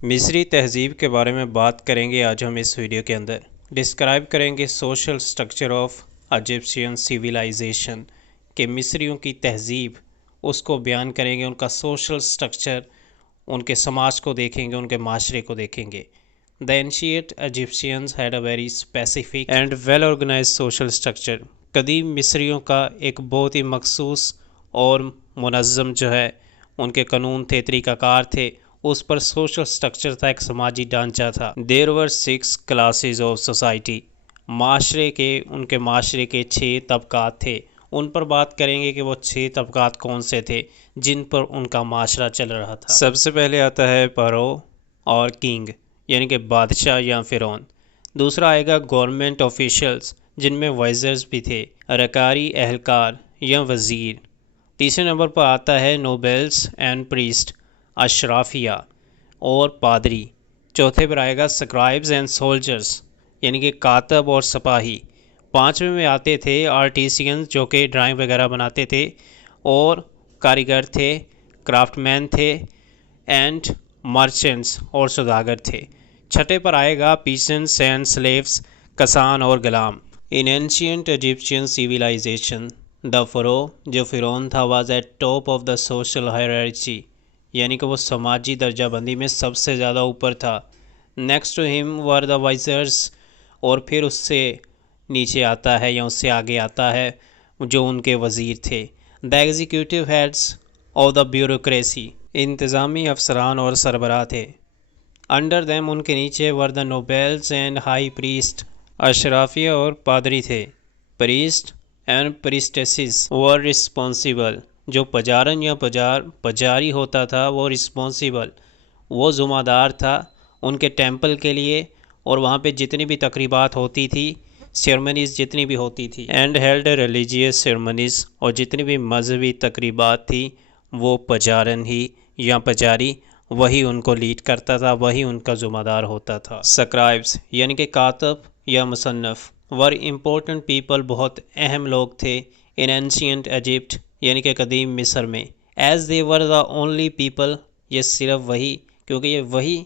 मिस्री तहज़ीब के बारे में बात करेंगे आज हम इस वीडियो के अंदर। डिस्क्राइब करेंगे social structure of Egyptian civilisation के मिस्रियों की तहज़ीब, उसको बयान करेंगे, उनका सोशल स्ट्रक्चर, उनके समाज को देखेंगे, उनके माशरे को देखेंगे। The ancient Egyptians had a very specific and well organise social structure. कदीम मिस्रियों का एक बहुत ही मखसूस और मुनज़्ज़म जो है उनके कानून थे, तरीक़ाकार थे, उस पर सोशल स्ट्रक्चर था, एक समाजी ढांचा था। There were 6 classes of society. माशरे के, उनके माशरे के 6 तबकात थे। उन पर बात करेंगे कि वो 6 तबकात कौन से थे जिन पर उनका माशरा चल रहा था। सबसे पहले आता है परो और किंग, यानी कि बादशाह या फ़िरौन। दूसरा आएगा गवर्नमेंट ऑफिशल्स, जिनमें वाइजर्स भी थे, रकारी एहलकार या वज़ीर। तीसरे नंबर पर आता है नोबेल्स एंड प्रीस्ट, अशराफिया और पादरी। चौथे पर आएगा स्क्राइब्स एंड सोल्जर्स, यानी कि कातब और सिपाही। पाँचवें में आते थे आर्टिसियंस, जो कि ड्राइंग वगैरह बनाते थे, और कारीगर थे, क्राफ्टमैन थे, एंड मर्चेंट्स और सौदागर थे। छठे पर आएगा पीसेंट्स एंड स्लेव्स, कसान और गुलाम। In ancient Egyptian civilization the pharaoh, जो फ़िरौन था, was at top of the social hierarchy, यानी कि वो समाजी दर्जाबंदी में सबसे ज़्यादा ऊपर था। Next to him were the viziers, और फिर उससे नीचे आता है या उससे आगे आता है जो उनके वज़ीर थे। The executive heads of the bureaucracy, इंतज़ामी अफसरान और सरबराह थे। अंडर दैम, उनके नीचे were the nobles and high priest, अशराफिया और पादरी थे। Priest and priestesses were responsible, जो पजारन या पजारी होता था वो रिस्पॉन्सिबल, वो ज़िम्मेदार था उनके टेंपल के लिए, और वहाँ पे जितनी भी तकरीबात होती थी, सेरेमनीज़ जितनी भी होती थी, एंड हेल्ड रिलीजियस सेरेमनीज़, और जितनी भी मजहबी तकरीबात थी वो पजारन ही या पजारी वही उनको लीड करता था, वही उनका ज़िम्मेदार होता था। स्क्राइब्स, यानी कि कातब या मुसन्नफ़, वर इम्पोर्टेंट पीपल, बहुत अहम लोग थे इन एंशियंट इजिप्ट, यानी कि कदीम मिस्र में। As they were the only people, ये सिर्फ वही, क्योंकि ये वही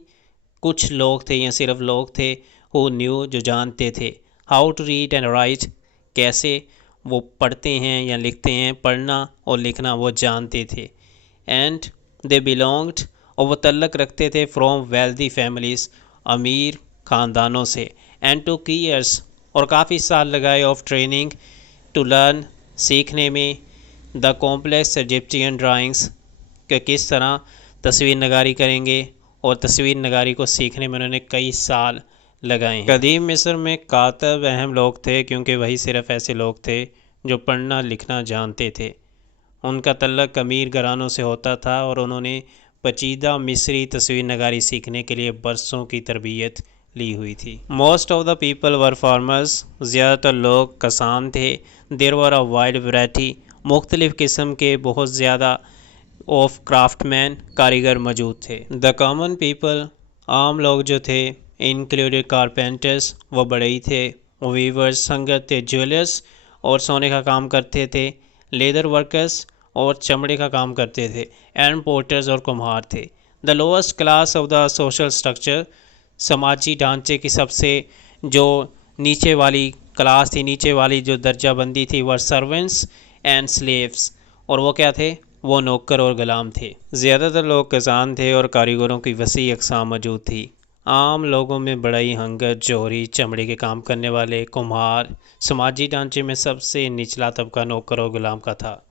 कुछ लोग थे या सिर्फ लोग थे, हु न्यू, जो जानते थे, how to read and write, कैसे वो पढ़ते हैं या लिखते हैं, पढ़ना और लिखना वो जानते थे। एंड दे बिलोंग्ड, और वो तल्लक रखते थे, फ्रॉम वेल्दी फैमिलीज़, अमीर ख़ानदानों से। एंड टू ईयर्स, और काफ़ी साल लगाए, ऑफ ट्रेनिंग, टू लर्न, सीखने में, द कॉम्प्लेक्स इजिप्टियन ड्राइंग्स, कि किस तरह तस्वीर नगारी करेंगे, और तस्वीर नगारी को सीखने में उन्होंने कई साल लगाए हैं। कदीम मिस्र में कातब अहम लोग थे, क्योंकि वही सिर्फ ऐसे लोग थे जो पढ़ना लिखना जानते थे। उनका तल्लक अमीर घरानों से होता था, और उन्होंने पेचीदा मिस्री तस्वीर नगारी सीखने के लिए बरसों की तरबियत ली हुई थी। Most of the people were farmers, ज़्यादातर लोग किसान थे। देर वर अ वाइड वैरायटी, मुख्तलिफ़ किस्म के बहुत ज़्यादा ऑफ क्राफ्टमैन, कारीगर मौजूद थे। द कॉमन पीपल, आम लोग जो थे, इंक्लूडेड कारपेंटर्स, वो बड़े ही थे, वीवर्स, संगर थे, ज्वेलर्स, और सोने का काम करते थे, लेदर वर्कर्स, और चमड़े का काम करते थे, एंड पोर्टर्स, और कुम्हार थे। The lowest class of the social structure, समाजी ढांचे की सबसे जो नीचे वाली क्लास थी, नीचे वाली जो दर्जाबंदी थी, वह सर्वेंट्स एंड स्लेव्स, और वो क्या थे, वो नौकर और गुलाम थे। ज़्यादातर लोग किसान थे, और कारीगरों की वसी अक़साम मौजूद थी। आम लोगों में बढ़ई, हंगर, जोहरी, चमड़े के काम करने वाले, कुम्हार। समाजी ढांचे में सबसे निचला तबका नौकर और गुलाम का था।